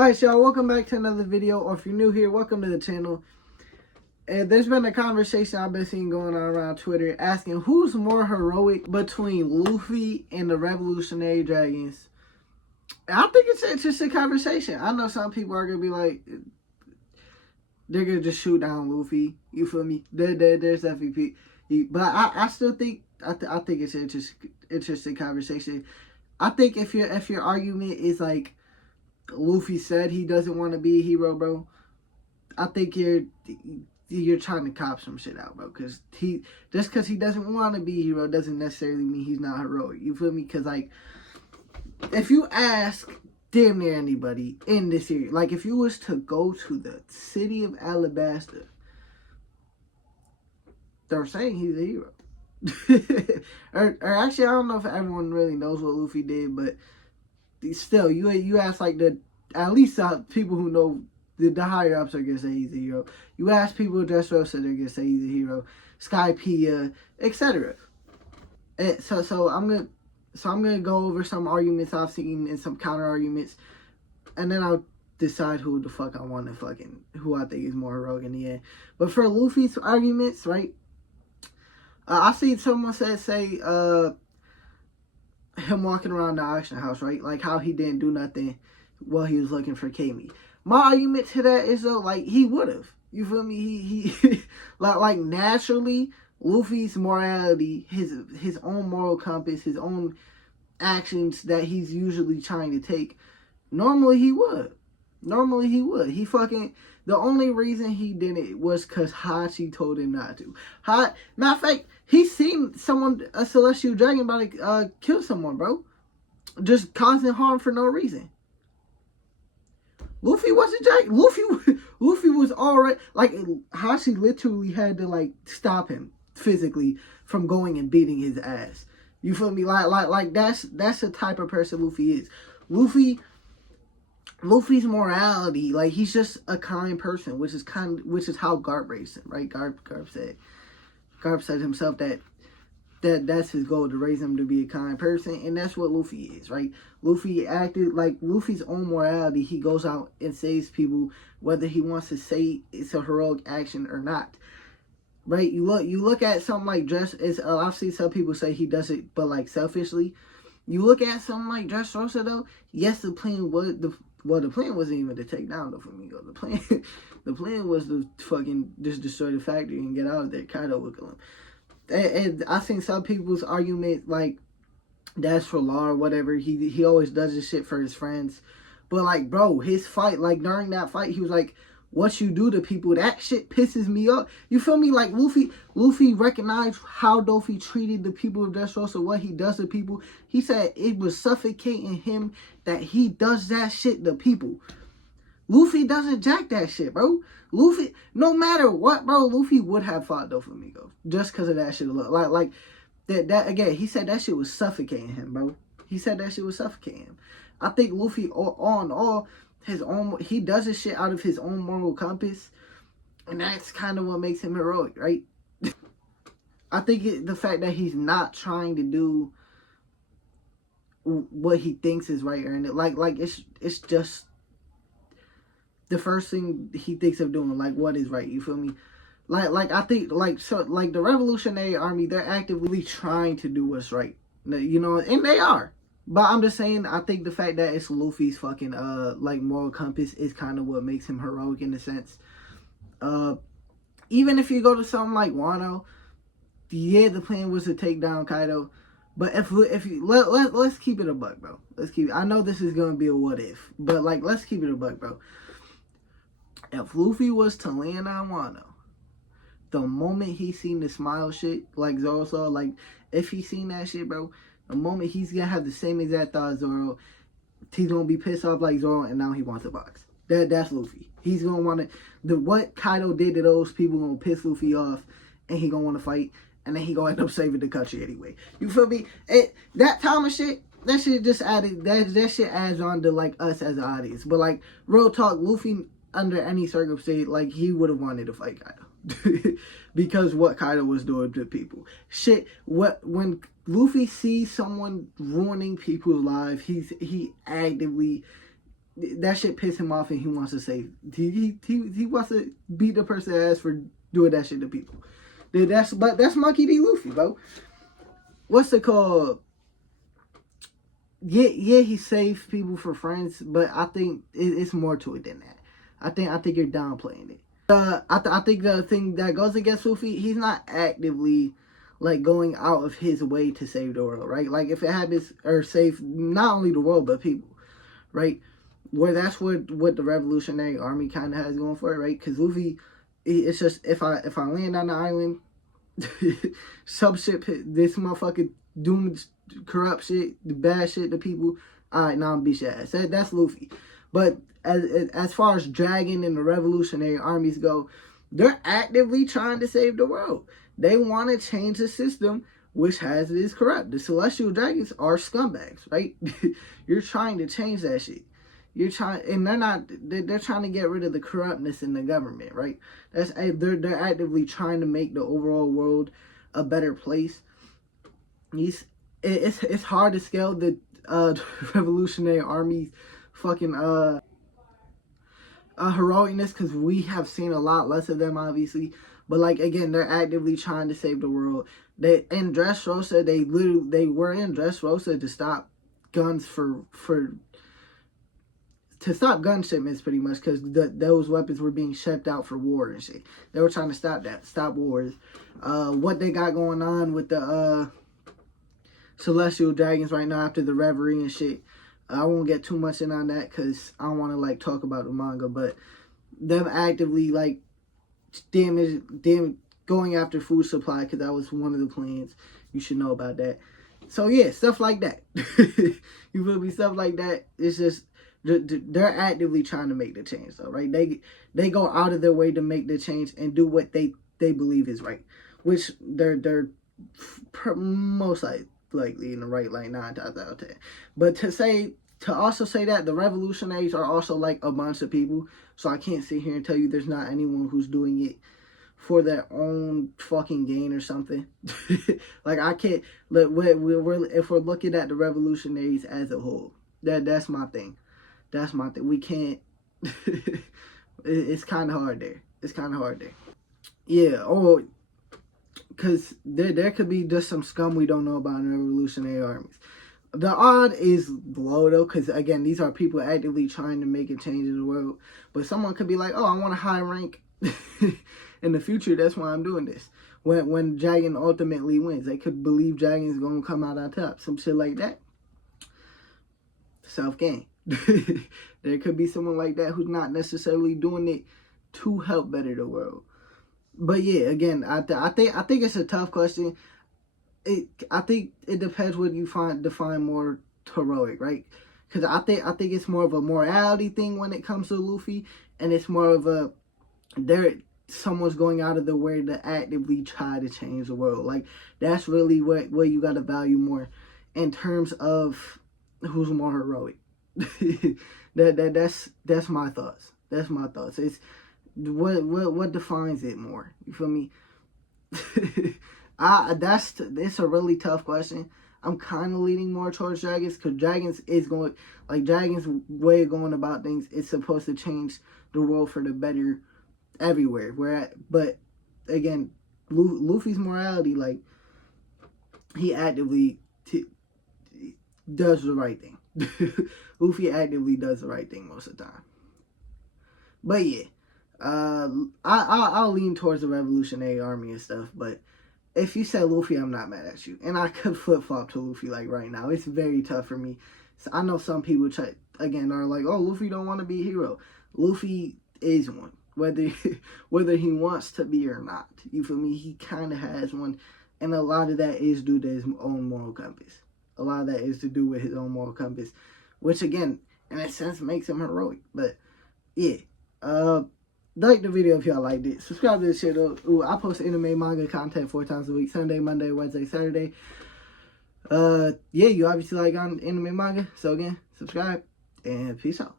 Alright, y'all, welcome back to another video, or if you're new here, welcome to the channel. And there's been a conversation I've been seeing going on around Twitter asking who's more heroic between Luffy and the Revolutionary Dragons. And I think it's an interesting conversation. I know some people are going to be like, they're going to just shoot down Luffy. You feel me? There's definitely but I still think, I think it's an interesting conversation. I think if your argument is like, Luffy said he doesn't want to be a hero, bro, I think you're trying to cop some shit out, bro. Because just because he doesn't want to be a hero doesn't necessarily mean he's not heroic. You feel me? Because, like, if you ask damn near anybody in this series, like, if you was to go to the city of Alabasta, they're saying he's a hero. or actually, I don't know if everyone really knows what Luffy did, but still, you ask like at least people who know the higher ups are gonna say he's a hero. You ask people who Dressrosa, they're gonna say he's a hero. Skypea, etc. So I'm gonna go over some arguments I've seen and some counter arguments, and then I'll decide who the fuck I want to who I think is more heroic in the end. But for Luffy's arguments, right? I seen someone say him walking around the auction house, right? Like how he didn't do nothing while he was looking for Kami. My argument to that is though, like, he would have. You feel me? He like naturally, Luffy's morality, his own moral compass, his own actions that he's usually trying to take. Normally he would. He fucking, the only reason he didn't was because Hachi told him not to. Matter of fact, he's seen a celestial dragon about to kill someone, bro. Just causing harm for no reason. Luffy wasn't dragon. Luffy was already, like, Hachi literally had to, like, stop him physically from going and beating his ass. You feel me? Like that's the type of person Luffy is. Luffy's morality, like, he's just a kind person, which is how Garp raised him, right? Garp said himself that's his goal, to raise him to be a kind person, and that's what Luffy is, right? Luffy acted like Luffy's own morality. He goes out and saves people, whether he wants to say it's a heroic action or not, right? You look at something like I've seen some people say he does it, but like selfishly. You look at something like Dressrosa though. Yes, the plan wasn't even to take down the Flamingo. The plan was to fucking just destroy the factory and get out of there. Kaido would kill him. And I seen some people's argument like that's for law or whatever. He always does this shit for his friends. But like, bro, his fight, like during that fight, he was like, what you do to people, that shit pisses me off. You feel me? Like Luffy recognized how Luffy treated the people of Dressrosa, what he does to people. He said it was suffocating him that he does that shit to people. Luffy doesn't jack that shit, bro. Luffy, no matter what, bro, Luffy would have fought Doflamingo just because of that shit. Like that again, he said that shit was suffocating him, bro. He said that shit was suffocating him. I think Luffy, all in all, he does this shit out of his own moral compass, and that's kind of what makes him heroic, right? I think the fact that he's not trying to do what he thinks is right, or like it's just the first thing he thinks of doing, like what is right. You feel me? Like I think like the Revolutionary Army, they're actively trying to do what's right, you know, and they are. But I'm just saying, I think the fact that it's Luffy's fucking like moral compass is kind of what makes him heroic in a sense. Even if you go to something like Wano, yeah, the plan was to take down Kaido. But if you let's keep it a buck, bro. I know this is gonna be a what if, but like let's keep it a buck, bro. If Luffy was to land on Wano, the moment he seen the smile shit, like Zoro saw, like if he seen that shit, bro, the moment he's gonna have the same exact thought as Zoro, he's gonna be pissed off like Zoro, and now he wants a box. That's Luffy. He's gonna want to, what Kaido did to those people gonna piss Luffy off, and he gonna want to fight, and then he gonna end up saving the country anyway. You feel me? That time of shit, that shit just added, that shit adds on to like us as an audience. But like real talk, Luffy, under any circumstance, like, he would have wanted to fight Kaido. Because what Kaido was doing to people. Shit, when Luffy sees someone ruining people's lives, he actively that shit piss him off, and he wants to say he wants to beat the person ass for doing that shit to people. That's Monkey D. Luffy, bro. What's it called? Yeah, he saved people for friends, but I think it's more to it than that. I think you're downplaying it. I think the thing that goes against Luffy, he's not actively like going out of his way to save the world, right? Like if it happens or save not only the world but people, right? Where that's what the Revolutionary Army kind of has going for it, right? Because Luffy, it's just if I land on the island, some shit, this motherfucker doing corrupt shit, the bad shit to people. All right, now I'm beat your ass. That's Luffy. But as far as Dragon and the Revolutionary armies go, they're actively trying to save the world. They want to change the system, which has it is corrupt. The Celestial Dragons are scumbags, right? You're trying to change that shit. You're trying, and they're trying to get rid of the corruptness in the government, right? They're actively trying to make the overall world a better place. It's hard to scale the Revolutionary Army's fucking heroicness, because we have seen a lot less of them, obviously. But like again, they're actively trying to save the world. They in Dressrosa, they were in Dressrosa to stop guns to stop gun shipments, pretty much, because those weapons were being shipped out for war and shit. They were trying to stop wars. What they got going on with the Celestial Dragons right now after the Reverie and shit, I won't get too much in on that because I don't want to like talk about the manga, but them actively like going after food supply, because that was one of the plans. You should know about that. So yeah, stuff like that. You feel me? Stuff like that. It's just they're actively trying to make the change, though, right? They go out of their way to make the change and do what they believe is right, which they're most likely in the right, like 9 times out of 10. But to also say that the revolutionaries are also like a bunch of people, so I can't sit here and tell you there's not anyone who's doing it for their own fucking gain or something. Like I can't. Look, if we're looking at the revolutionaries as a whole, that's my thing. That's my thing. We can't. It's kind of hard there. It's kind of hard there. Yeah. Oh, because there could be just some scum we don't know about in the revolutionary armies. The odd is low though, because again, these are people actively trying to make a change in the world. But someone could be like, "Oh, I want a high rank in the future. That's why I'm doing this." When Dragon ultimately wins, they could believe Dragon's gonna come out on top. Some shit like that. Self gain. There could be someone like that who's not necessarily doing it to help better the world. But yeah, again, I think it's a tough question. I think it depends what you define more heroic, right? Because I think it's more of a morality thing when it comes to Luffy, and it's more of a someone's going out of their way to actively try to change the world. Like that's really what you got to value more in terms of who's more heroic. That's my thoughts. That's my thoughts. It's what defines it more. You feel me? It's a really tough question. I'm kind of leaning more towards Dragons, because Dragons way of going about things is supposed to change the world for the better everywhere. But again, Luffy's morality, like he actively does the right thing. Luffy actively does the right thing most of the time. But yeah, I'll lean towards the Revolutionary Army and stuff. But if you said Luffy, I'm not mad at you, and I could flip flop to Luffy like right now. It's very tough for me. So I know some people are like, "Oh, Luffy don't want to be a hero." Luffy is one, whether he wants to be or not. You feel me? He kind of has one, and a lot of that is due to his own moral compass. A lot of that is to do with his own moral compass, which again, in a sense, makes him heroic. But yeah, like the video if y'all liked it. Subscribe to this shit. Ooh, I post anime manga content 4 times a week: Sunday, Monday, Wednesday, Saturday. Yeah, you obviously like on anime manga. So again, subscribe and peace out.